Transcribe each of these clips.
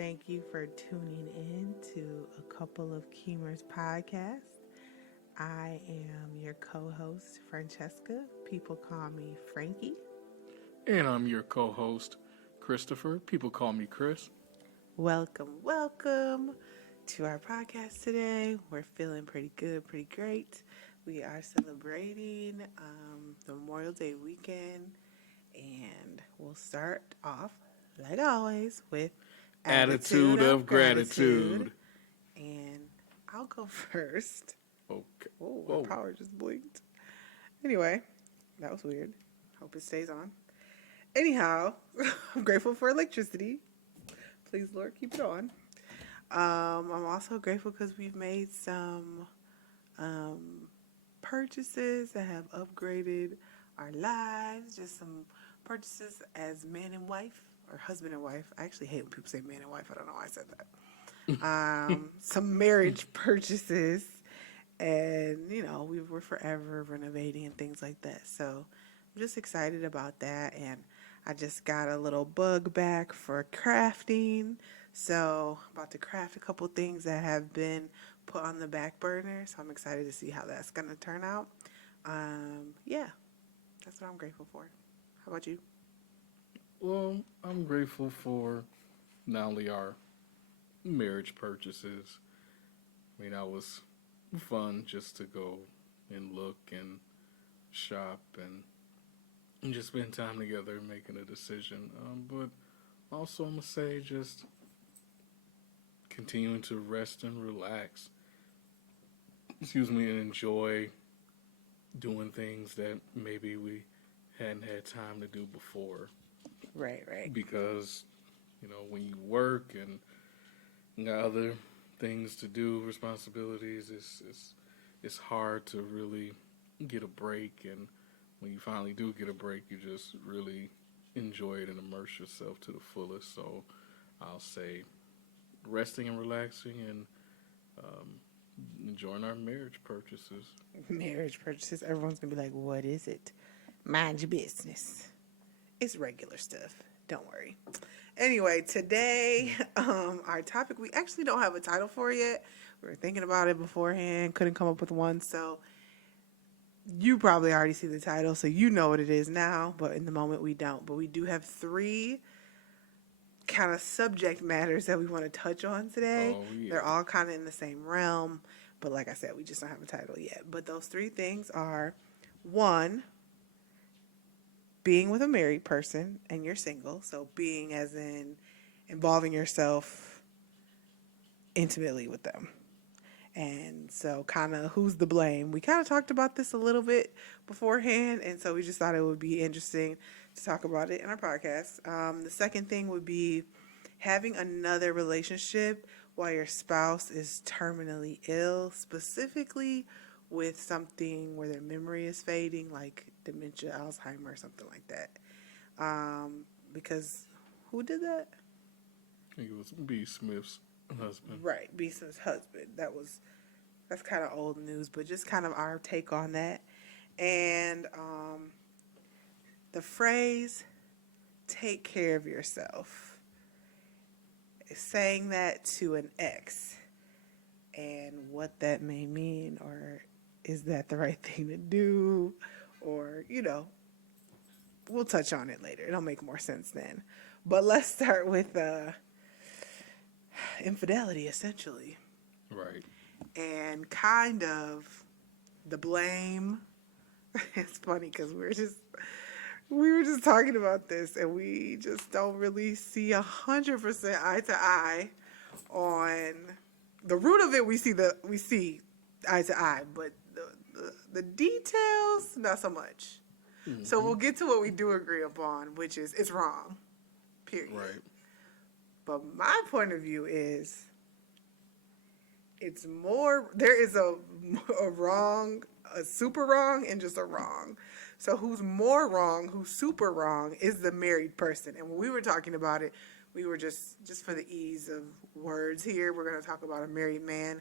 Thank you for tuning in to a couple of Keemers podcasts. I am your co host, Francesca. People call me Frankie. And I'm your co host, Christopher. People call me Chris. Welcome to our podcast today. We're feeling pretty good, pretty great. We are celebrating the Memorial Day weekend, and we'll start off, like always, with attitude Attitude of of gratitude. gratitude. And I'll go first. Okay. Oh, my Whoa. power just blinked. Anyway, that was weird. Hope it stays on. Anyhow, I'm grateful for electricity. Please, Lord, keep it on. I'm also grateful because we've made some purchases that have upgraded our lives. Just some purchases as man and wife, or husband and wife. I actually hate when people say man and wife. I don't know why I said that. Some marriage purchases, and we're forever renovating and things like that. So I'm just excited about that, and I just got a little bug back for crafting. So I'm about to craft a couple things that have been put on the back burner. So I'm excited to see how that's gonna turn out. Yeah, that's what I'm grateful for. How about you? Well, I'm grateful for not only our marriage purchases. That was fun just to go and look and shop and just spend time together making a decision. But also, I'm going to say just continuing to rest and relax. Excuse me, and enjoy doing things that maybe we hadn't had time to do before. Right, right. Because, when you work and you got other things to do, responsibilities, it's hard to really get a break. And when you finally do get a break, you just really enjoy it and immerse yourself to the fullest. So I'll say resting and relaxing and enjoying our marriage purchases. Marriage purchases. Everyone's gonna be like, "What is it?" Mind your business. It's regular stuff. Don't worry. Anyway, today, our topic, we actually don't have a title for it yet. We were thinking about it beforehand, couldn't come up with one. So you probably already see the title, so you know what it is now, but in the moment we don't. But we do have three kind of subject matters that we want to touch on today. Oh, yeah. They're all kind of in the same realm, but like I said, we just don't have a title yet. But those three things are: one, being with a married person and you're single. So being as in involving yourself intimately with them. And so kind of who's the blame? We kind of talked about this a little bit beforehand, and so we just thought it would be interesting to talk about it in our podcast. The second thing would be having another relationship while your spouse is terminally ill, specifically with something where their memory is fading, like dementia, Alzheimer, something like that. Because who did that? I think it was B. Smith's husband. Right, Beeson's husband. That's kind of old news, but just kind of our take on that. And the phrase "take care of yourself" is saying that to an ex, and what that may mean, or is that the right thing to do, or we'll touch on it later. It'll make more sense then. But let's start with infidelity, essentially. Right. And kind of the blame. It's funny because we were just talking about this, and we just don't really see 100% eye to eye on the root of it. We see eye to eye, but the details not so much. Mm-hmm. So we'll get to what we do agree upon, which is it's wrong. Period. Right. But my point of view is there is a wrong, a super wrong, and just a wrong. So who's more wrong, who's super wrong, is the married person. And when we were talking about it, we were just for the ease of words here, we're going to talk about a married man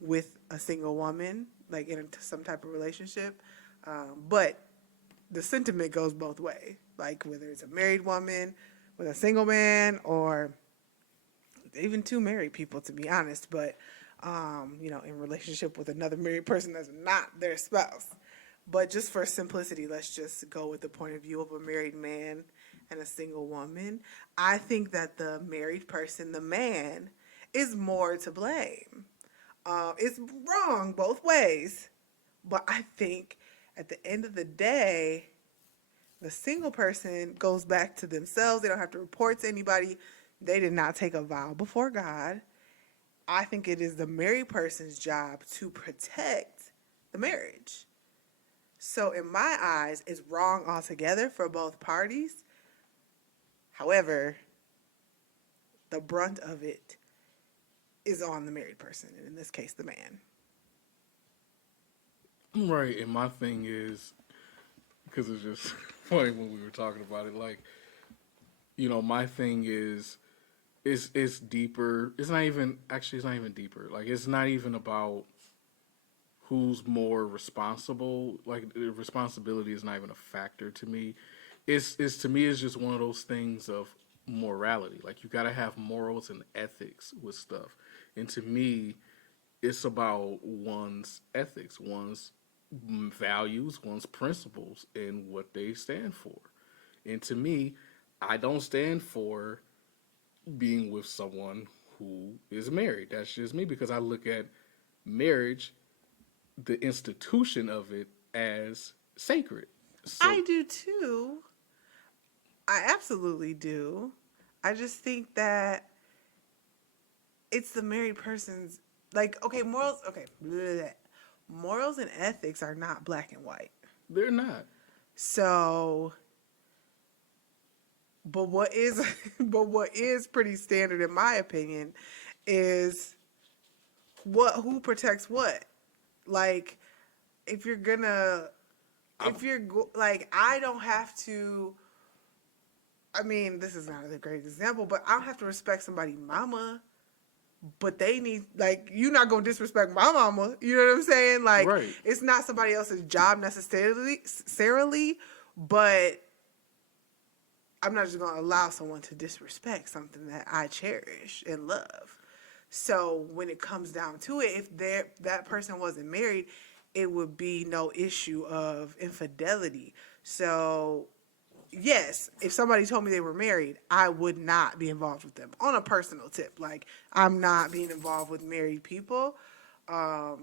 with a single woman, like in some type of relationship. But the sentiment goes both ways. Like whether it's a married woman with a single man, or even two married people, to be honest, but in relationship with another married person that's not their spouse. But just for simplicity, let's just go with the point of view of a married man and a single woman. I think that the married person, the man, is more to blame. It's wrong both ways, but I think at the end of the day, the single person goes back to themselves. They don't have to report to anybody. They did not take a vow before God. I think it is the married person's job to protect the marriage. So, in my eyes, it's wrong altogether for both parties. However, the brunt of it is on the married person, and in this case, the man. Right, and my thing is, because it's just funny when we were talking about it, like, my thing is, it's deeper. It's not even, actually, it's not even deeper. Like, it's not even about who's more responsible. Like, the responsibility is not even a factor to me. It's to me, it's just one of those things of morality. Like, you got to have morals and ethics with stuff. And to me, it's about one's ethics, one's values, one's principles, and what they stand for. And to me, I don't stand for being with someone who is married. That's just me, because I look at marriage, the institution of it, as sacred. So I do too. I absolutely do. I just think that it's the married person's, like, okay, morals, okay, bleh. Morals and ethics are not black and white. they're not. So, but what is, but what is pretty standard in my opinion is who protects what. Like, if you're gonna, if you're like, I don't have to. I mean, this is not a great example, but I don't have to respect somebody's mama. But they need, like, you're not gonna disrespect my mama. You know what I'm saying? Like, Right. it's not somebody else's job necessarily, but I'm not just gonna allow someone to disrespect something that I cherish and love. So when it comes down to it, if that person wasn't married, it would be no issue of infidelity. So yes, if somebody told me they were married, I would not be involved with them on a personal tip. Like, I'm not being involved with married people. I've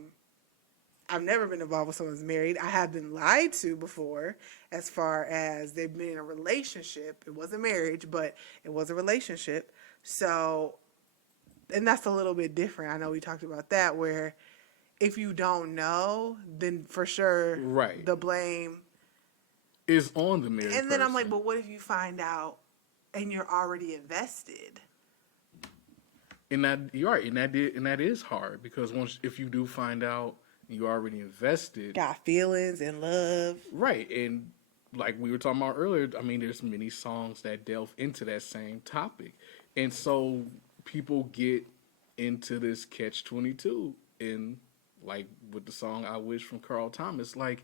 never been involved with someone who's married. I have been lied to before, as far as they've been in a relationship. It wasn't marriage, but it was a relationship. So, and that's a little bit different. I know we talked about that, where if you don't know, then for sure Right. the blame. Is on the married And then I'm like, person. but what if you find out and you're already invested? And that, you're right, and that is hard, because once, if you do find out and you already invested, Got feelings and love. right, and like we were talking about earlier, I mean, there's many songs that delve into that same topic, and so people get into this catch-22, and like with the song "I Wish" from Carl Thomas, like,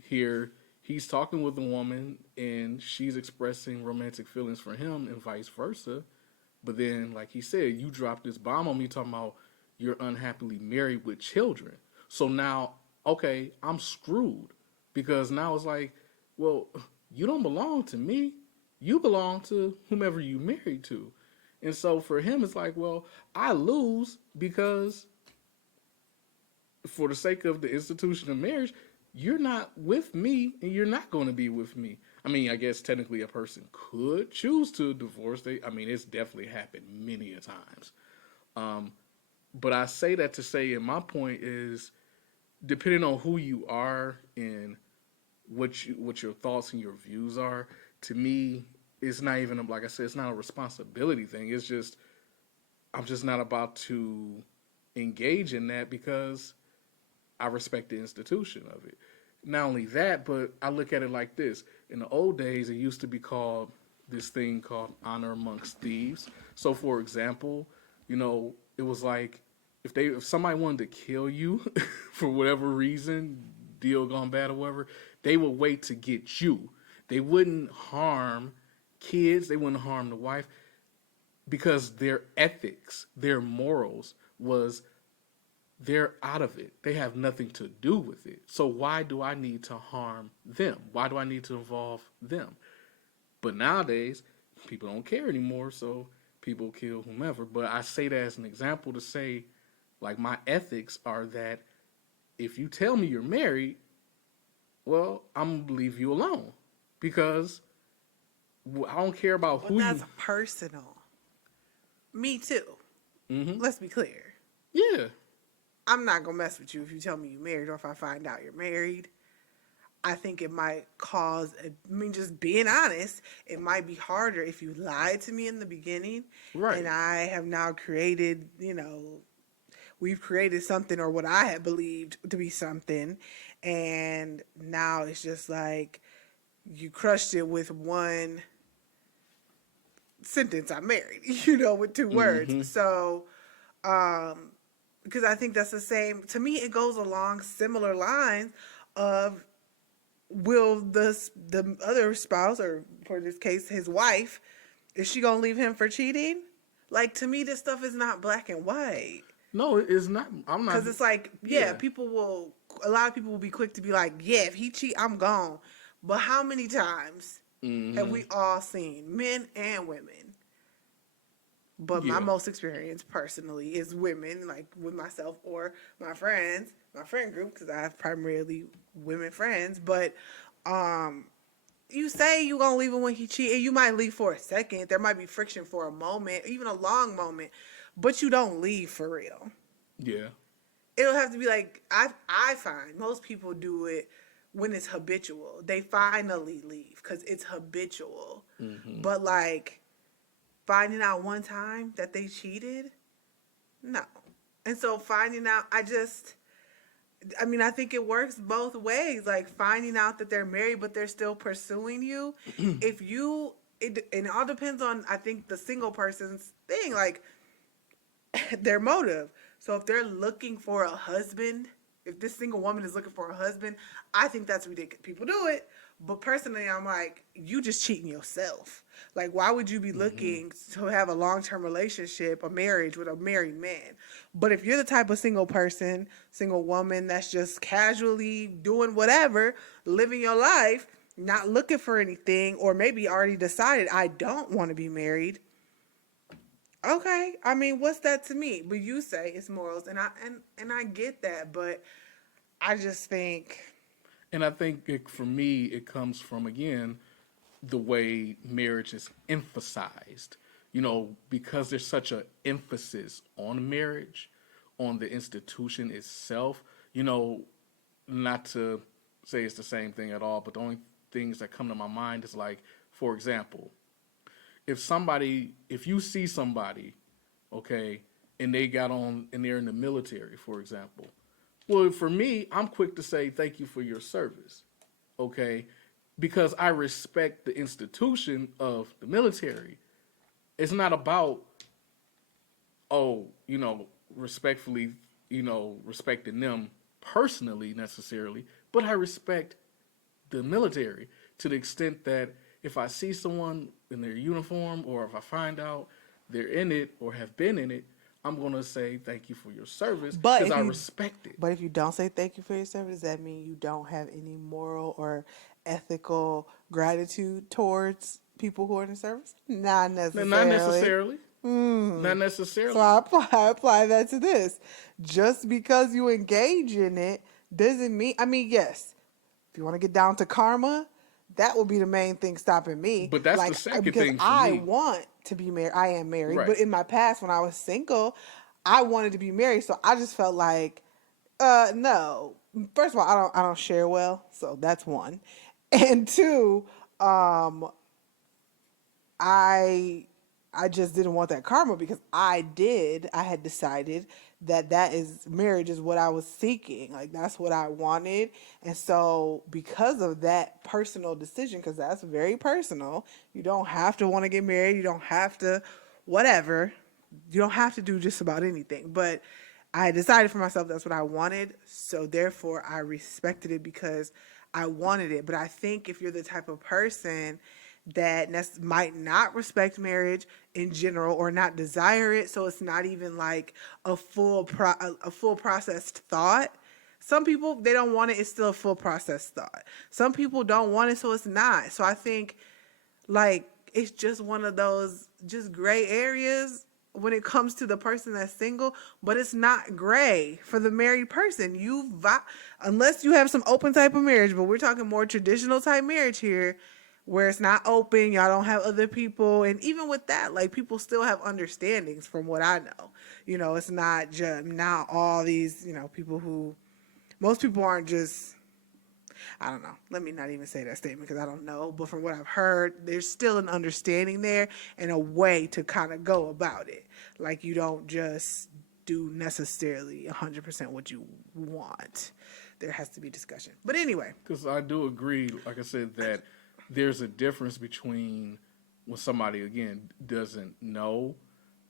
here he's talking with a woman and she's expressing romantic feelings for him, and vice versa. But then, like he said, you dropped this bomb on me talking about you're unhappily married with children. So now, okay, I'm screwed, because now it's like, well, you don't belong to me. You belong to whomever you married to. And so for him, it's like, well, I lose, because for the sake of the institution of marriage, you're not with me and you're not going to be with me. I mean, I guess technically a person could choose to divorce. I mean, it's definitely happened many a times. But I say that to say, and my point is, depending on who you are and what your thoughts and your views are, to me, it's not even, like I said, it's not a responsibility thing. It's just, I'm just not about to engage in that, because I respect the institution of it. Not only that, but I look at it like this. In the old days, it used to be called this thing called honor amongst thieves. So, for example, it was like, if somebody wanted to kill you for whatever reason, deal gone bad or whatever, they would wait to get you. They wouldn't harm kids. They wouldn't harm the wife. because their ethics, their morals was they're out of it. They have nothing to do with it. So why do I need to harm them? Why do I need to involve them? But nowadays, people don't care anymore, so people kill whomever. But I say that as an example to say, like, my ethics are that if you tell me you're married, well, I'm gonna leave you alone because I don't care about Well, who you. that's personal. Me too. Mm-hmm. Let's be clear. Yeah. I'm not gonna mess with you if you tell me you're married or if I find out you're married. I think it might cause, I mean, just being honest, it might be harder if you lied to me in the beginning and Right. I have now created, we've created something or what I had believed to be something. And now it's just like you crushed it with one sentence, I'm married, with two words. Mm-hmm. So, because I think that's the same, to me, it goes along similar lines of will the other spouse, or for this case his wife, is she gonna leave him for cheating? Like, to me, this stuff is not black and white, No, it's not. I'm not. because it's like, yeah, Yeah. a lot of people will be quick to be like, yeah, if he cheat, I'm gone. But how many times have Mm-hmm. we all seen, men and women, but my Yeah. most experience personally is women, like with myself or my friends, my friend group, because I have primarily women friends. But um, you say you gonna leave him when he cheat, and you might leave for a second. There might be friction for a moment, even a long moment, but you don't leave for real. Yeah. It'll have to be like, I find most people do it when it's habitual. They finally leave because it's habitual. Mm-hmm. But like finding out one time that they cheated, no. And so finding out, I mean, I think it works both ways. Like finding out that they're married, but they're still pursuing you. If you, and it all depends on, I think, the single person's thing, like their motive. So if they're looking for a husband, if this single woman is looking for a husband, I think that's ridiculous. People do it. But personally, I'm like, you just cheating yourself. Like, why would you be Mm-hmm. looking to have a long term relationship, a marriage with a married man? But if you're the type of single person, single woman that's just casually doing whatever, living your life, not looking for anything, or maybe already decided, I don't want to be married. Okay, I mean, what's that to me? But you say it's morals, and I get that, but I just think, And I think for me, it comes from again the way marriage is emphasized. Because there's such an emphasis on marriage, on the institution itself. Not to say it's the same thing at all, but the only things that come to my mind is like, for example, if you see somebody, okay, and they're in the military, for example. Well, for me, I'm quick to say thank you for your service, okay, because I respect the institution of the military. It's not about, oh, respectfully, respecting them personally necessarily, but I respect the military to the extent that if I see someone in their uniform or if I find out they're in it or have been in it, I'm going to say thank you for your service but because if I you, respect it. but if you don't say thank you for your service, does that mean you don't have any moral or ethical gratitude towards people who are in the service? Not No, not necessarily. necessarily. Not So necessarily. I apply that to this. Just because you engage in it doesn't mean, I mean, yes, if you want to get down to karma, that would be the main thing stopping me. But that's the Like, second because thing for I me. want to be married. I am married. Right. But in my past, when I was single, I wanted to be married. So I just felt like, no. First of all, I don't share well. So that's one. And two, um, I I just didn't want that karma because I had decided that that is marriage is what I was seeking. Like that's what I wanted. And so because of that personal decision, because that's very personal, you don't have to want to get married, you don't have to whatever. You don't have to do just about anything. But I decided for myself that's what I wanted. So therefore I respected it because I wanted it. But I think if you're the type of person that might not respect marriage in general or not desire it, so it's not even like a full processed thought. Some people, they don't want it, it's still a full processed thought. Some people don't want it, so it's not. So I think like it's just one of those just gray areas when it comes to the person that's single, but it's not gray for the married person. Unless you have some open type of marriage, but we're talking more traditional type marriage here, where it's not open, y'all don't have other people, and even with that, like people still have understandings from what I know. It's not just not all these, people who most people aren't just, I don't know. Let me not even say that statement because I don't know. But from what I've heard, there's still an understanding there and a way to kind of go about it. Like you don't just do necessarily 100% what you want. There has to be discussion. But anyway. Because I do agree, like I said, that there's a difference between when somebody, again, doesn't know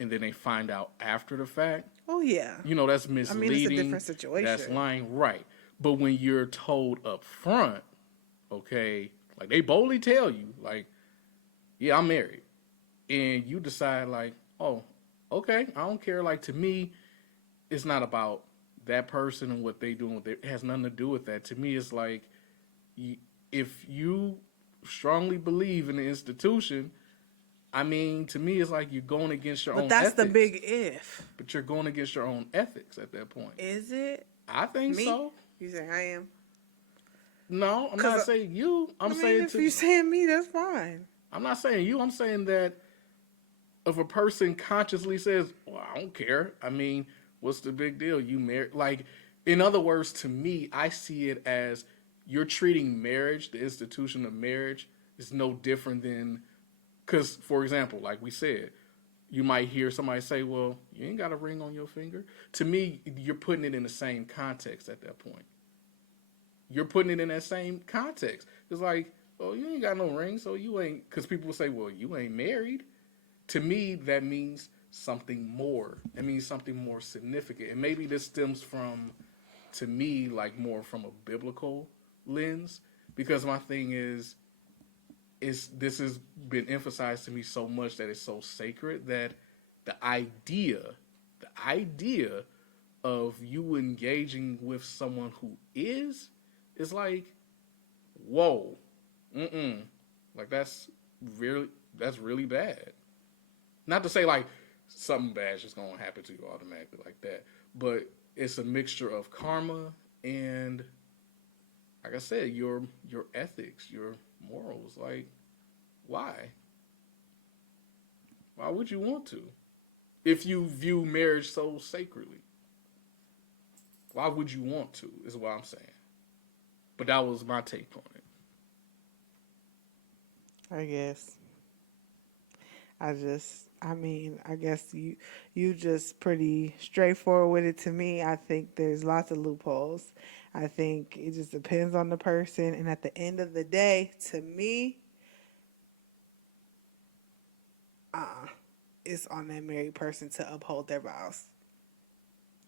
and then they find out after the fact. Oh, yeah. That's misleading. I mean, it's a different situation. That's lying. Right. But when you're told up front, okay, like they boldly tell you, like, yeah, I'm married. And you decide, like, oh, okay, I don't care. Like, to me, it's not about that person and what they do. It has nothing to do with that. To me, it's like, if you strongly believe in the institution, I mean, to me, it's like you're going against your own ethics. But that's the big if. But you're going against your own ethics at that point. Is it? I think so. You saying I am? No, I'm not saying you. I'm saying if you're saying me, that's fine. I'm not saying you. I'm saying that if a person consciously says, well, I don't care. I mean, what's the big deal? You married. Like, in other words, to me, I see it as you're treating marriage, the institution of marriage, is no different than, because, for example, like we said, you might hear somebody say, well, you ain't got a ring on your finger. To me, you're putting it in the same context at that point. You're putting it in that same context. It's like, oh, you ain't got no ring, so you ain't, because people say, well, you ain't married. To me, that means something more. It means something more significant. And maybe this stems from, to me, like more from a biblical lens, because my thing is this has been emphasized to me so much that it's so sacred that the idea of you engaging with someone who is like, whoa, like that's really bad. Not to say like something bad's just gonna happen to you automatically like that, but it's a mixture of karma and, like I said, your ethics, your morals. Like, why? Why would you want to? If you view marriage so sacredly, why would you want to, is what I'm saying. But that was my take on it. I guess. I guess you just pretty straightforward with it to me. I think there's lots of loopholes. I think it just depends on the person. And at the end of the day, to me, it's on that married person to uphold their vows.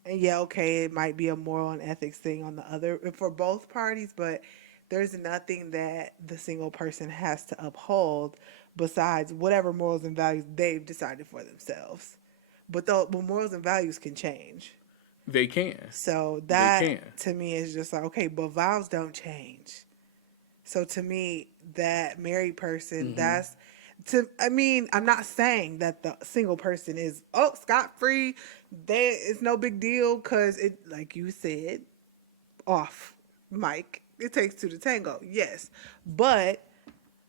And yeah, okay, it might be a moral and ethics thing on the other for both parties, but there's nothing that the single person has to uphold besides whatever morals and values they've decided for themselves. But morals and values can change. They can. So that to me is just like, okay, but vows don't change. So to me, that married person, I'm not saying that the single person is, scot-free. It's no big deal because it, like you said, off mic, it takes two to tango. Yes. But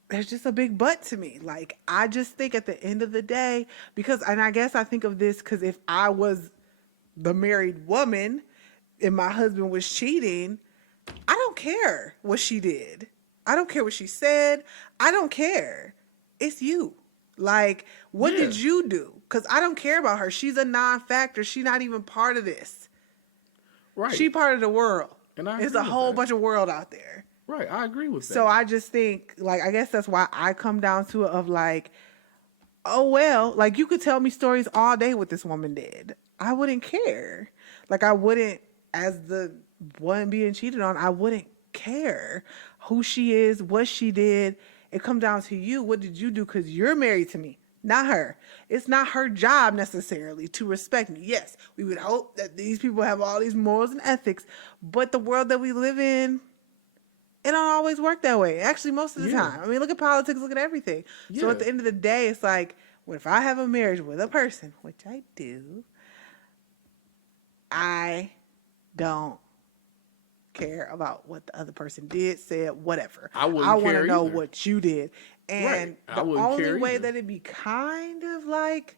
there's just a big but to me. Like, I just think at the end of the day, and I guess I think of this because if I was the married woman and my husband was cheating, I don't care what she did. I don't care what she said. I don't care. It's you. Like, what did you do? Because I don't care about her. She's a non-factor. She's not even part of this. Right. She part of the world. And there's a whole bunch of world out there. Right. I agree with that. So I just think, like, I guess that's why I come down to it of like, oh, well, like you could tell me stories all day what this woman did. I wouldn't care. Like, I wouldn't, as the one being cheated on, I wouldn't care who she is, what she did. It comes down to you. What did you do? Because you're married to me, not her. It's not her job necessarily to respect me. Yes, we would hope that these people have all these morals and ethics, but the world that we live in, it don't always work that way. Actually, most of the Yeah. time. I mean, look at politics, look at everything. So Yeah. at the end of the day, it's like, what if I have a marriage with a person, which I do, I don't care about what the other person did, said, whatever. I I wouldn't want to care know either. what you did. Right. And I the wouldn't only care way either. that it'd be kind of like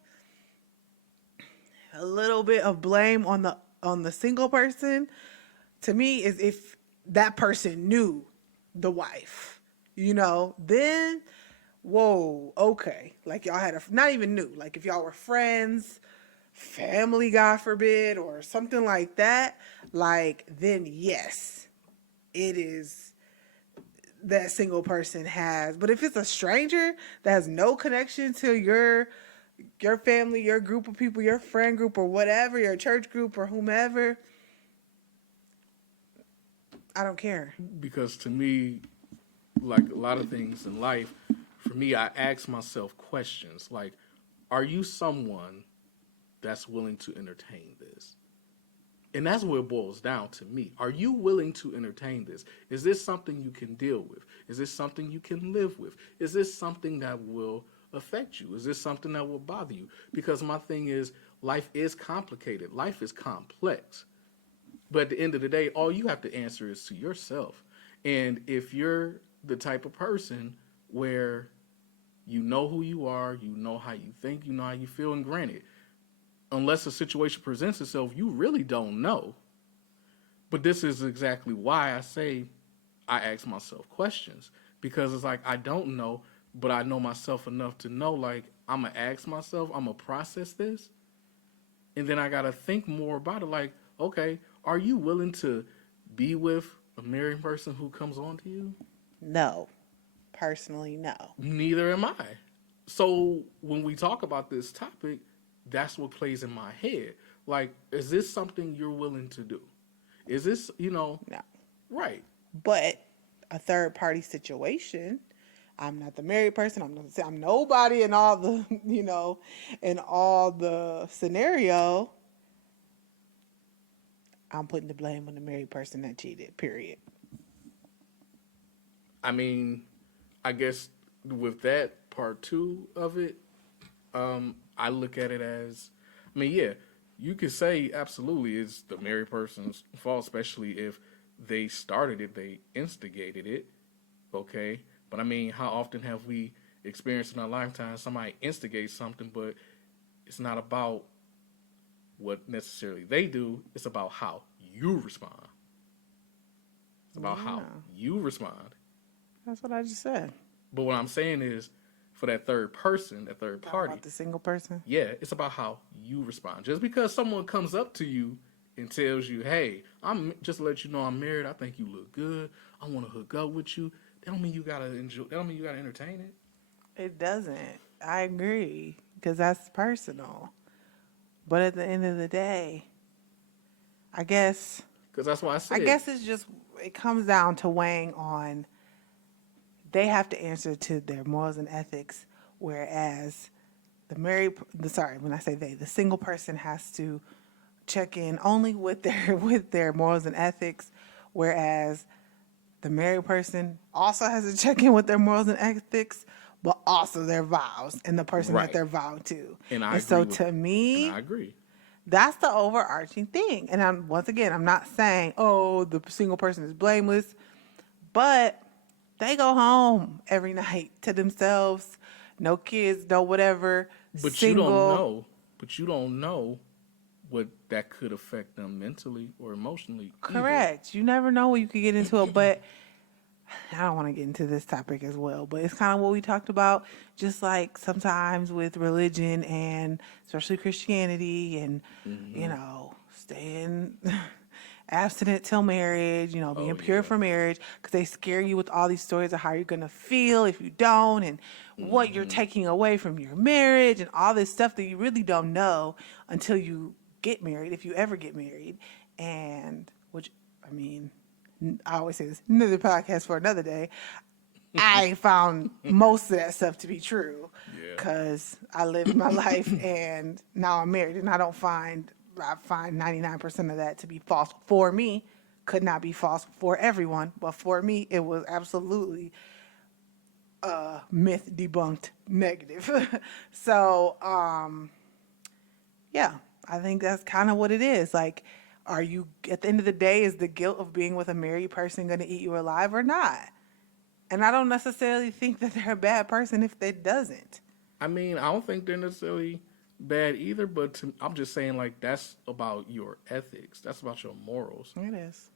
a little bit of blame on the single person to me is if that person knew the wife, then whoa, okay, like y'all had a not even new, like if y'all were friends, family, God forbid, or something like that, like then yes, it is that single person has. But if it's a stranger that has no connection to your family, your group of people, your friend group or whatever, your church group or whomever, I don't care. Because to me, like a lot of things in life, for me, I ask myself questions like, are you someone that's willing to entertain this? And that's what it boils down to me. Are you willing to entertain this? Is this something you can deal with? Is this something you can live with? Is this something that will affect you? Is this something that will bother you? Because my thing is, life is complicated. Life is complex. But at the end of the day, all you have to answer is to yourself. And if you're the type of person where you know who you are, you know how you think, you know how you feel, and granted, unless a situation presents itself, you really don't know. But this is exactly why I say I ask myself questions. Because it's like I don't know, but I know myself enough to know like I'm gonna ask myself, I'm gonna process this, and then I gotta think more about it. Like, okay, are you willing to be with a married person who comes on to you? No. Personally, no. Neither am I. So when we talk about this topic, that's what plays in my head. Like, is this something you're willing to do? Is this, No. right? But a third party situation, I'm not the married person. I'm nobody in all the in all the scenario. I'm putting the blame on the married person that cheated. Period. I mean, I guess with that part two of it, I look at it as, I mean, yeah, you could say absolutely it's the married person's fault, especially if they started it, they instigated it, okay? But I mean, how often have we experienced in our lifetime somebody instigates something, but it's not about what necessarily they do, it's about how you respond. It's about how Yeah, you respond. that's what I just said. But what I'm saying is, for that third person, that third Talking party, about the single person. yeah, it's about how you respond. Just because someone comes up to you and tells you, "Hey, I'm just to let you know I'm married. I think you look good. I want to hook up with you." That don't mean you gotta enjoy. That don't mean you gotta entertain it. It doesn't. I agree because that's personal. But at the end of the day, I guess Because that's why I I said, guess it's just it comes down to weighing on they have to answer to their morals and ethics, whereas when I say they, the single person has to check in only with their with their morals and ethics, whereas the married person also has to check in with their morals and ethics, but also their vows and the person that right, they're vowed to. and I And agree so with, to and me, I agree. that's the overarching thing. And I'm not saying, oh, the single person is blameless, but they go home every night to themselves, no kids, no whatever, But you don't single. know. But you don't know what that could affect them mentally or emotionally either. Correct. You never know what you could get into it, but I don't want to get into this topic as well, but it's kind of what we talked about. Just like sometimes with religion and especially Christianity and, Hmm. staying abstinent till marriage, Oh being pure yeah. for marriage, because they scare you with all these stories of how you're going to feel if you don't and what you're Hmm. taking away from your marriage and all this stuff that you really don't know until you get married, if you ever get married. And, which, I mean, I always say this, another podcast for another day. I ain't found most of that stuff to be true Yeah. because I lived my life and now I'm married and I find 99% of that to be false for me. Could not be false for everyone, but for me, it was absolutely myth debunked negative. So, yeah, I think that's kind of what it is. Like, are you, at the end of the day, is the guilt of being with a married person going to eat you alive or not? And I don't necessarily think that they're a bad person if it doesn't. I mean, I don't think they're necessarily bad either, but I'm just saying, like, that's about your ethics. That's about your morals. It is.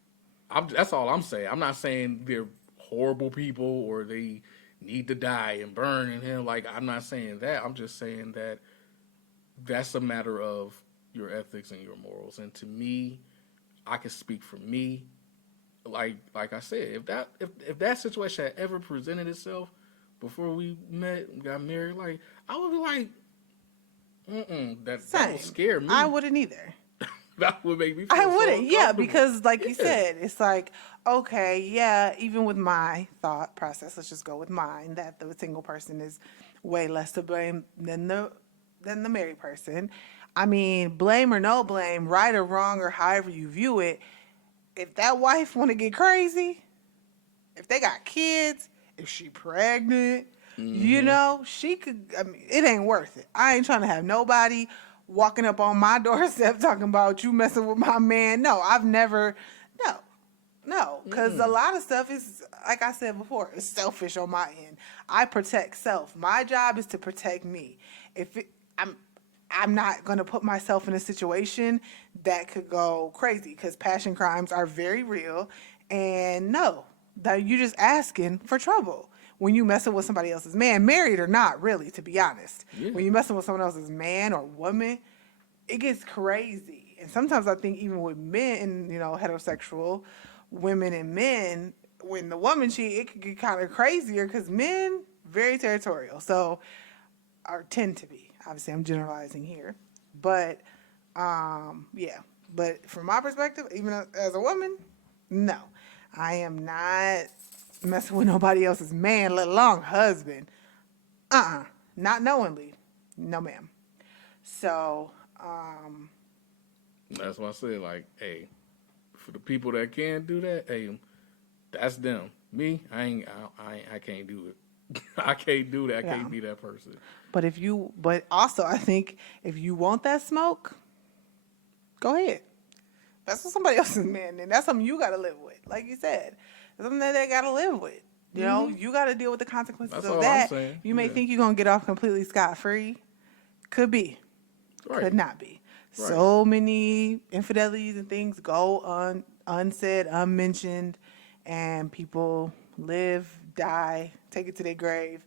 That's all I'm saying. I'm not saying they're horrible people or they need to die and burn in hell. Like, I'm not saying that. I'm just saying that that's a matter of your ethics and your morals. And to me, I can speak for me. Like I said, if that situation had ever presented itself before we met and got married, like I would be like, that would Same. scare me. I wouldn't either. That would make me feel I so wouldn't, yeah, uncomfortable. because like you Yeah. said, it's like, okay, yeah, even with my thought process, let's just go with mine, that the single person is way less to blame than the married person. I mean, blame or no blame, right or wrong or however you view it, if that wife want to get crazy, if they got kids, if she pregnant, you know, she could. I mean, it ain't worth it. I ain't trying to have nobody walking up on my doorstep talking about you messing with my man. No, I've never. No, no, because a lot of stuff is, like I said before, it's selfish on my end. I protect self. My job is to protect me. If it, I'm not going to put myself in a situation that could go crazy because passion crimes are very real. And no, that you're just asking for trouble when you messing with somebody else's man, married or not, really, to be honest. Yeah. When you messing with someone else's man or woman, it gets crazy. And sometimes I think even with men, you know, heterosexual women and men, when the woman cheat, it could get kind of crazier because men very territorial. So, or tend to be. Obviously, I'm generalizing here, but yeah. But from my perspective, even as a woman, no, I am not messing with nobody else's man, let alone husband. Not knowingly, no, ma'am. So, That's why I said, like, hey, for the people that can do that, hey, that's them. Me, I can't do it. I can't do that. I yeah. can't be that person. But also, I think if you want that smoke, go ahead. That's what somebody else's man, and that's something you got to live with. Like you said, that's something that they got to live with. You know, you got to deal with the consequences That's of all I'm that. saying. You may Yeah. think you're gonna get off completely scot free. Could be, Right. could not be. Right. So many infidelities and things go unsaid, unmentioned, and people live, die, take it to their grave.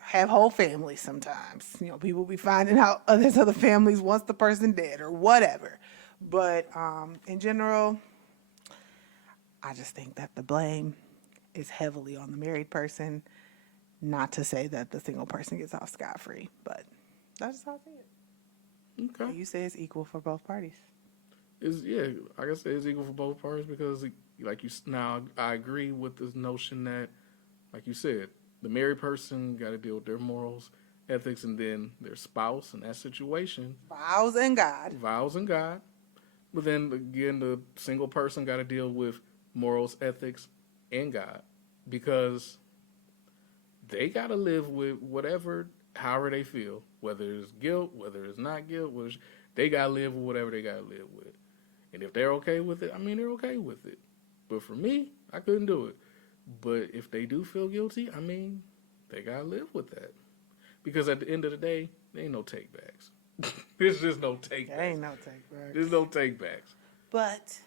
Have whole families sometimes. You know, people be finding out there's other families once the person dead or whatever. But in general, I just think that the blame is heavily on the married person. Not to say that the single person gets off scot free, but that's just how I see it. Okay. And you say it's equal for both parties. Yeah, like I said, it's equal for both parties because, now I agree with this notion that, like you said, the married person got to deal with their morals, ethics, and then their spouse in that situation, Vows and God. vows and God. But then again, the single person got to deal with morals, ethics, and God because they got to live with whatever, however they feel, whether it's guilt, whether it's not guilt, they got to live with whatever they got to live with. And if they're okay with it, I mean, they're okay with it. But for me, I couldn't do it. But if they do feel guilty, I mean, they got to live with that. Because at the end of the day, there ain't no takebacks. There's just no takebacks. There ain't no take back. There's no takebacks. But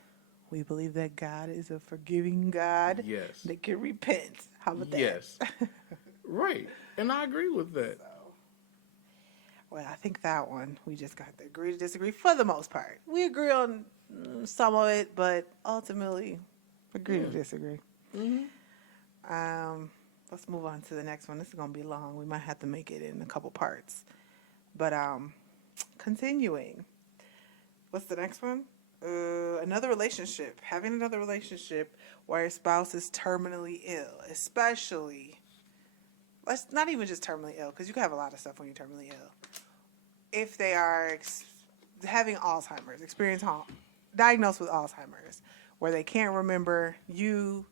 we believe that God is a forgiving God. Yes. That can repent. How about that? Yes. Right. And I agree with that. Well, I think that one, we just got to agree to disagree for the most part. We agree on some of it, but ultimately, agree to disagree. Let's move on to the next one. This is going to be long. We might have to make it in a couple parts. But continuing. What's the next one? Another relationship. Having another relationship where your spouse is terminally ill, especially, let's not even just terminally ill, because you can have a lot of stuff when you're terminally ill. If they are having Alzheimer's, diagnosed with Alzheimer's, where they can't remember you,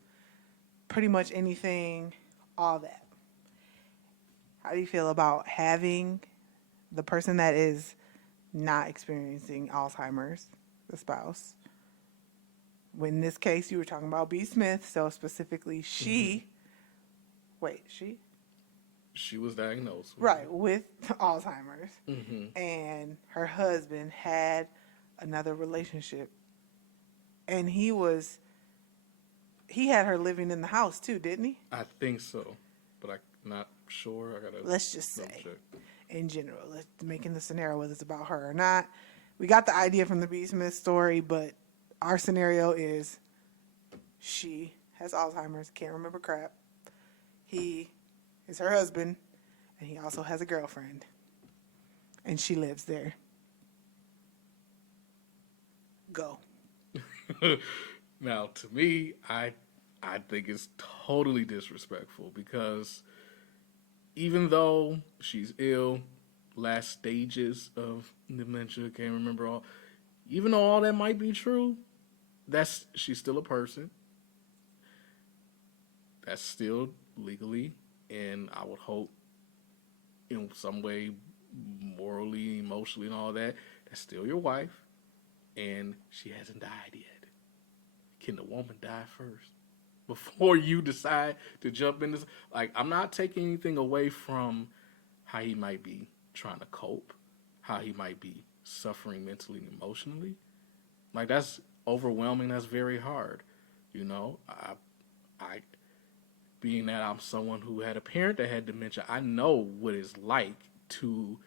pretty much anything, all that. How do you feel about having the person that is not experiencing Alzheimer's, the spouse? In this case, you were talking about B. Smith, so specifically she, she? She was diagnosed. Right, with Alzheimer's. Mm-hmm. And her husband had another relationship. And he had her living in the house too, didn't he? I think so, but I'm not sure. I gotta. Let's just say, check. in general, let's making the scenario whether it's about her or not. We got the idea from the B. Smith story, but our scenario is she has Alzheimer's, can't remember crap. He is her husband, and he also has a girlfriend, and she lives there. Go. Now, to me, I think it's totally disrespectful because even though she's ill, last stages of dementia, can't remember all, even though all that might be true, she's still a person. That's still legally, and I would hope in some way, morally, emotionally, and all that, that's still your wife, and she hasn't died yet. Can the woman die first before you decide to jump in this? Like, I'm not taking anything away from how he might be trying to cope, how he might be suffering mentally and emotionally. Like, that's overwhelming. That's very hard. You know, I being that I'm someone who had a parent that had dementia, I know what it's like to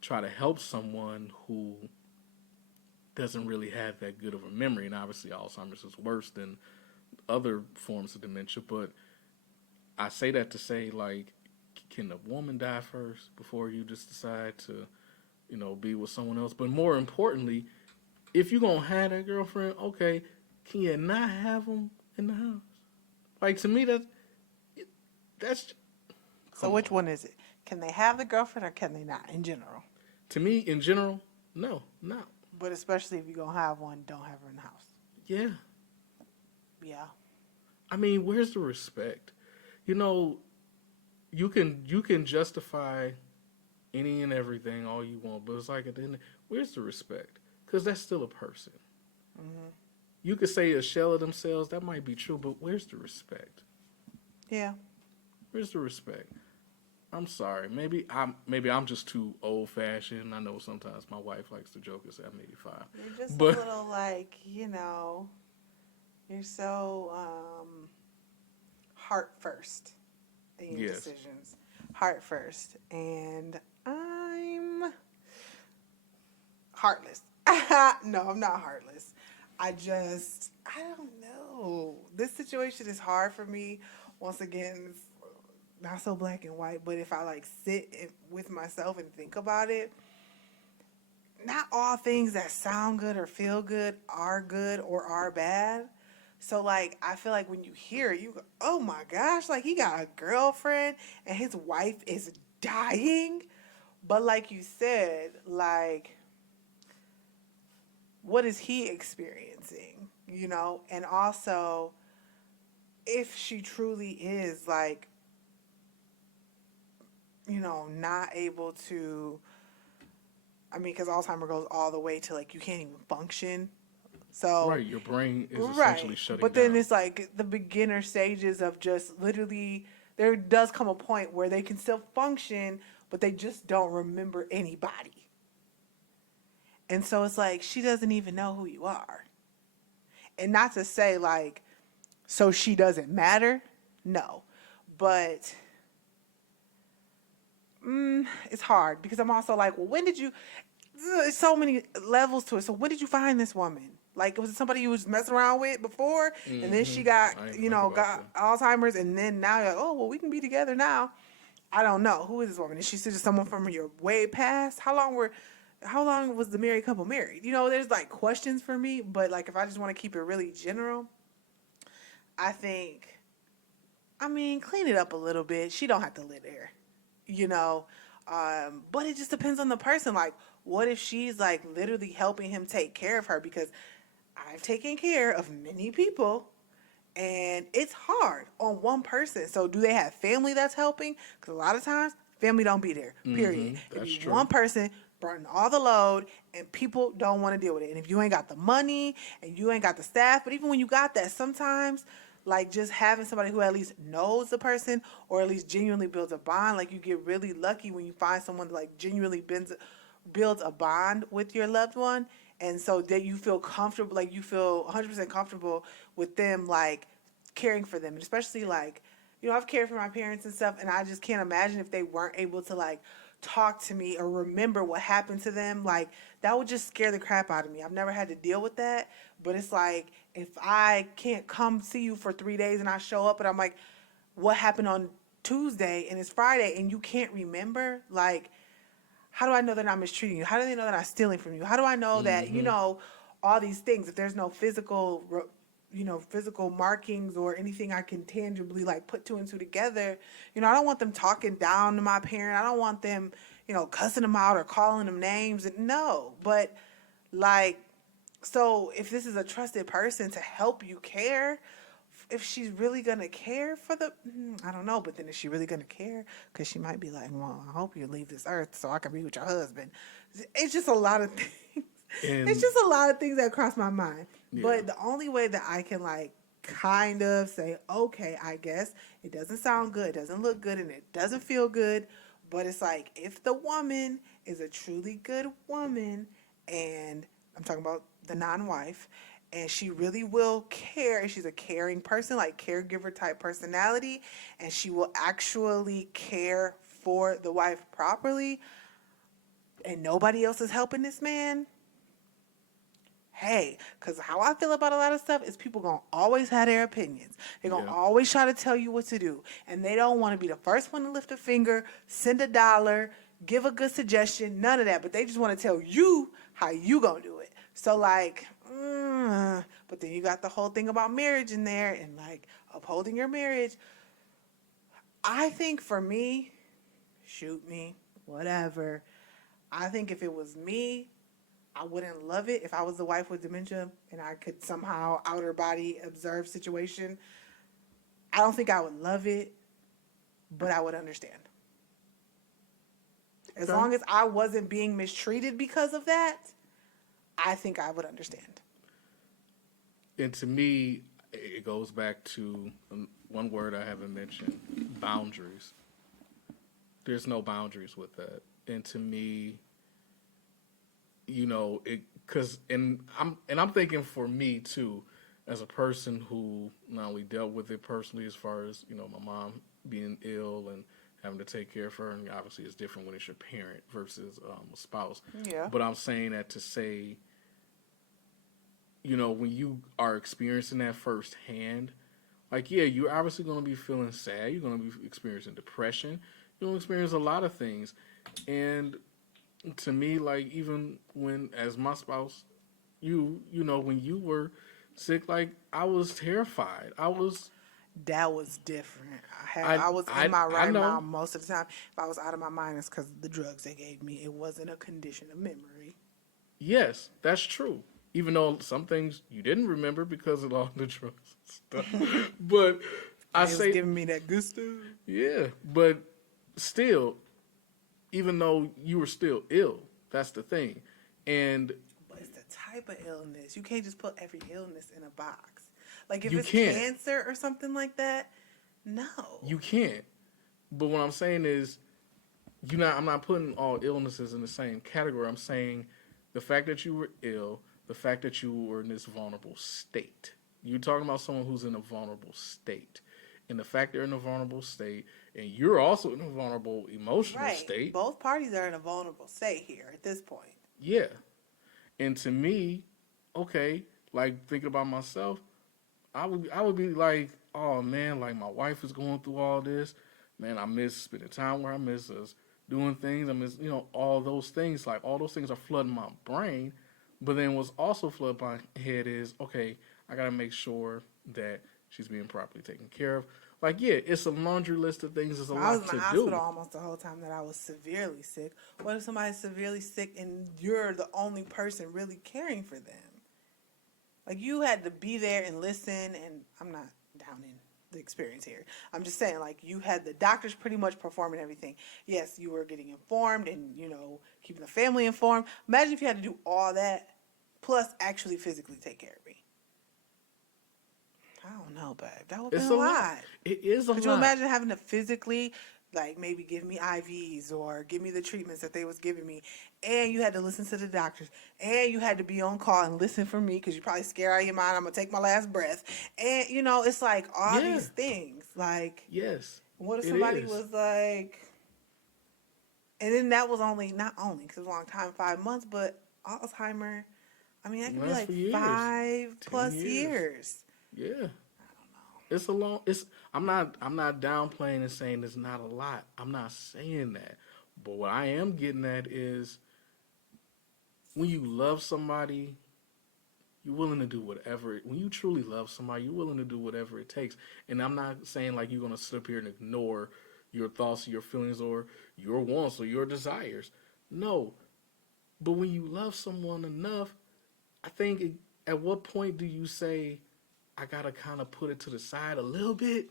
try to help someone who doesn't really have that good of a memory. And obviously Alzheimer's is worse than other forms of dementia. But I say that to say, like, can the woman die first before you just decide to, be with someone else? But more importantly, if you're going to have that girlfriend, okay, can you not have them in the house? Like, to me, that's... So which one is it? Can they have the girlfriend or can they not, in general? To me, in general, no, not. But especially if you're going to have one, don't have her in the house. Yeah. Yeah. I mean, where's the respect? You can justify any and everything all you want, but it's like at the end, where's the respect? Because that's still a person. Mm-hmm. You could say a shell of themselves, that might be true, but where's the respect? Yeah. Where's the respect? I'm sorry. Maybe I'm just too old fashioned. I know sometimes my wife likes to joke and say I'm 85. You're just a little like, you're so heart first in your decisions. Heart first. And I'm heartless. No, I'm not heartless. I don't know. This situation is hard for me. Once again, it's not so black and white, but if I sit with myself and think about it, not all things that sound good or feel good or are bad. So I feel like when you hear it, you go, oh my gosh, he got a girlfriend and his wife is dying. But like you said, what is he experiencing? And also if she truly is not able to, because Alzheimer's goes all the way to you can't even function. So right, your brain is essentially shutting down. But then it's the beginner stages of just literally, there does come a point where they can still function, but they just don't remember anybody. And so it's she doesn't even know who you are. And not to say so she doesn't matter. No. But it's hard because I'm also well, when did you, there's so many levels to it. So when did you find this woman? Was it somebody you was messing around with before? Mm-hmm. And then she got, got Alzheimer's, and then now you're oh, well, we can be together now. I don't know. Who is this woman? Is she just someone from your way past? How long how long was the married couple married? There's like questions for me, but like if I just want to keep it really general, I think, I mean, clean it up a little bit. She don't have to live there, you know. But it just depends on the person. Like, what if she's like literally helping him take care of her? Because I've taken care of many people, and it's hard on one person. So, do they have family that's helping? Because a lot of times, family don't be there. Period. Mm-hmm. It That's be true. one person burning all the load, and people don't want to deal with it. And if you ain't got the money and you ain't got the staff, but even when you got that, sometimes like just having somebody who at least knows the person or at least genuinely builds a bond, like you get really lucky when you find someone that like genuinely builds a bond with your loved one, and so that you feel comfortable, like you feel 100% comfortable with them, like caring for them. And especially like, I've cared for my parents and stuff, and I just can't imagine if they weren't able to like talk to me or remember what happened to them. Like that would just scare the crap out of me. I've never had to deal with that, but it's like if I can't come see you for 3 days and I show up and I'm like, what happened on Tuesday and it's Friday and you can't remember, like how do I know they're not mistreating you? How do they know they're not stealing from you? How do I know that, Mm-hmm. all these things, if there's no physical markings or anything I can tangibly like put two and two together, I don't want them talking down to my parent. I don't want them, cussing them out or calling them names. No, but like, so if this is a trusted person to help you care, if she's really gonna care for I don't know, but then is she really gonna care? Because she might be like, well, I hope you leave this earth so I can be with your husband. It's just a lot of things. It's And just a lot of things that cross my mind. yeah, But the only way that I can like kind of say, okay, I guess it doesn't sound good, it doesn't look good, and it doesn't feel good. But it's like if the woman is a truly good woman, and I'm talking about the non-wife, and she really will care, and she's a caring person, like caregiver type personality, and she will actually care for the wife properly, and nobody else is helping this man, hey, because how I feel about a lot of stuff is people gonna always have their opinions. They're gonna yeah, always try to tell you what to do, and they don't want to be the first one to lift a finger, send a dollar, give a good suggestion, none of that. But they just want to tell you how you gonna do it. So like, but then you got the whole thing about marriage in there and like upholding your marriage. I think for me, shoot me, whatever. I think if it was me, I wouldn't love it if I was the wife with dementia and I could somehow outer body observe situation. I don't think I would love it, but I would understand. As okay. long as I wasn't being mistreated because of that, I think I would understand. And to me, it goes back to one word I haven't mentioned: boundaries. There's no boundaries with that, and to me, it because I'm thinking for me too, as a person who not only dealt with it personally, as far as my mom being ill and having to take care of her, and obviously it's different when it's your parent versus a spouse. Yeah. But I'm saying that to say, when you are experiencing that firsthand, like, yeah, you're obviously going to be feeling sad. You're going to be experiencing depression. You're going to experience a lot of things. And to me, like, even when, as my spouse, when you were sick, like, I was terrified. That was different. I, I was in I, my I right know. mind most of the time. If I was out of my mind, it's because the drugs they gave me. It wasn't a condition of memory. Yes, that's true. Even though some things you didn't remember because of all the drugs and stuff. But I They was say, giving me that good stuff. yeah, but still, even though you were still ill, that's the thing. And But it's the type of illness. You can't just put every illness in a box. Like if you it's can't. cancer or something like that, no. You can't. But what I'm saying is, I'm not putting all illnesses in the same category. I'm saying the fact that you were ill, the fact that you were in this vulnerable state. You're talking about someone who's in a vulnerable state. And the fact they're in a vulnerable state, and you're also in a vulnerable emotional Right. state. Both parties are in a vulnerable state here at this point. Yeah. And to me, okay, like thinking about myself, I would be like, oh man, like my wife is going through all this. Man, I miss spending time with her. I miss us doing things. I mean, all those things, like all those things are flooding my brain. But then what's also flooding my head is, okay, I gotta make sure that she's being properly taken care of. Like, yeah, it's a laundry list of things. There's a I was lot in the to hospital do. almost the whole time that I was severely sick. What if somebody's severely sick and you're the only person really caring for them? Like, you had to be there and listen, and I'm not down in the experience here. I'm just saying, like, you had the doctors pretty much performing everything. Yes, you were getting informed and, keeping the family informed. Imagine if you had to do all that, plus actually physically take care of me. I don't know, babe. That would have been It's a a lot. lot. It is a Could you lot. imagine having to physically, like, maybe give me IVs or give me the treatments that they was giving me, and you had to listen to the doctors, and you had to be on call and listen for me because you probably scared out of your mind. I'm gonna take my last breath, and it's like all Yeah. these things. Like, Yes. what if It somebody is. was like, and then that was only not only because it was a long time, 5 months, but Alzheimer. I mean, that It could be lasts like for years. five 10 plus years. years. Yeah. I don't know. It's a long. It's. I'm not downplaying and saying it's not a lot. I'm not saying that. But what I am getting at is when you love somebody, you're willing to do whatever. When you truly love somebody, you're willing to do whatever it takes. And I'm not saying like you're gonna sit up here and ignore your thoughts, your feelings, or your wants or your desires. No. But when you love someone enough, I think at what point do you say, I gotta kind of put it to the side a little bit?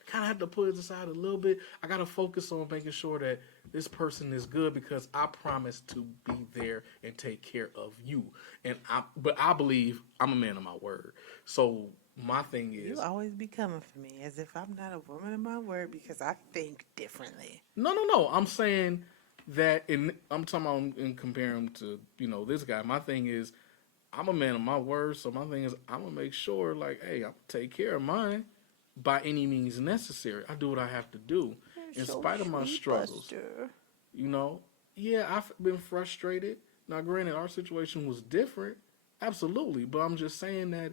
I kind of have to put it aside a little bit. I gotta focus on making sure that this person is good because I promise to be there and take care of you. But I believe I'm a man of my word. So my thing You is, always be coming for me as if I'm not a woman of my word because I think differently. no, no, no. I'm saying that I'm talking about in comparing to this guy. My thing is, I'm a man of my word. So my thing is, I'm gonna make sure like, hey, I'm gonna take care of mine by any means necessary. I do what I have to do You're in so spite of my sweet, struggles. Buster. You know, yeah, I've been frustrated. Now, granted, our situation was different, absolutely, but I'm just saying that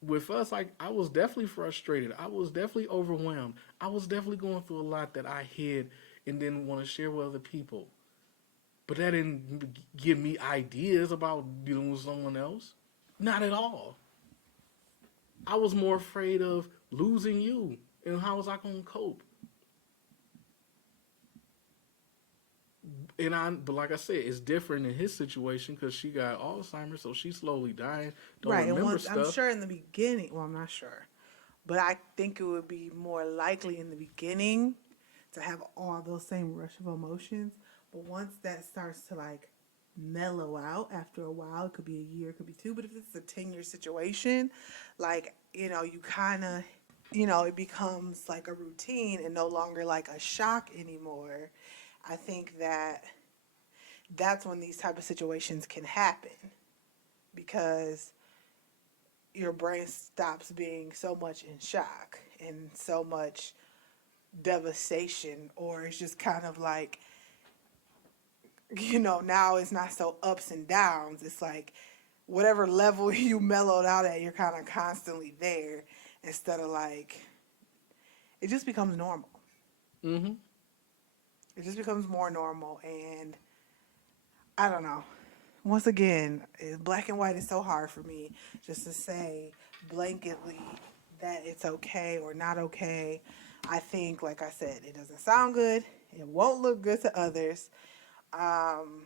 with us, like, I was definitely frustrated. I was definitely overwhelmed. I was definitely going through a lot that I hid and didn't want to share with other people. But that didn't give me ideas about dealing with someone else. Not at all. I was more afraid of losing you and how was I going to cope. But like I said, it's different in his situation because she got Alzheimer's, so she's slowly dying, don't Right, and remember once I'm stuff. sure in the beginning, well, I'm not sure, but I think it would be more likely in the beginning to have all those same rush of emotions. But once that starts to like mellow out after a while, it could be a year, it could be two. But if it's a 10-year situation, like, you kind of, it becomes like a routine and no longer like a shock anymore. I think that that's when these type of situations can happen because your brain stops being so much in shock and so much devastation, or it's just kind of like, now it's not so ups and downs. It's like whatever level you mellowed out at, you're kind of constantly there instead of like, it just becomes normal. Hmm. It just becomes more normal. And I don't know. Once again, black and white is so hard for me just to say blanketly that it's okay or not okay. I think, like I said, it doesn't sound good. It won't look good to others. Um,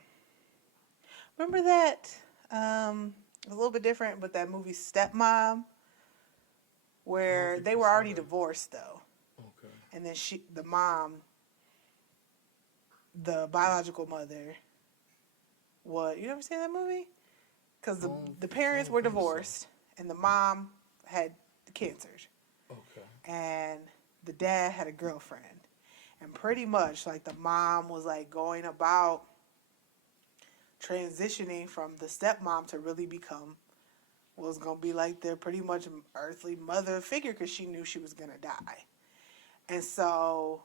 Remember that? A little bit different, but that movie Stepmom, I don't where think they I were saw already that. divorced though, Okay. and then the mom, the biological mother, what? You never seen that movie? Because the I parents don't were think so. divorced, and the mom had cancer, Okay. and the dad had a girlfriend, and pretty much like the mom was like going about transitioning from the stepmom to really become was gonna be like their pretty much earthly mother figure because she knew she was gonna die. And so,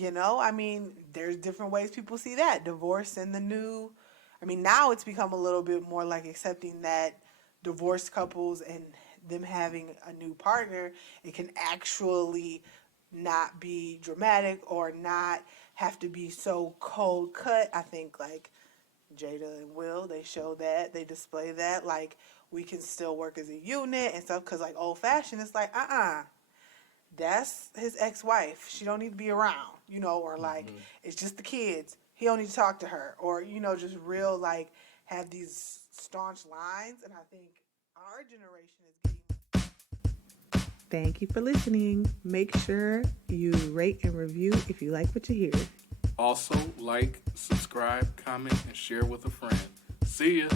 I mean, there's different ways people see that. Divorce and the new, I mean, now it's become a little bit more like accepting that divorced couples and them having a new partner, it can actually not be dramatic or not have to be so cold cut. I think like Jada and Will, they show that, they display that, like we can still work as a unit and stuff. Cause like old fashioned, it's like that's his ex wife. She don't need to be around, or like Mm-hmm. it's just the kids. He don't need to talk to her, or just real like have these staunch lines. And I think our generation is getting. Thank you for listening. Make sure you rate and review if you like what you hear. Also, like, subscribe, comment, and share with a friend. See ya.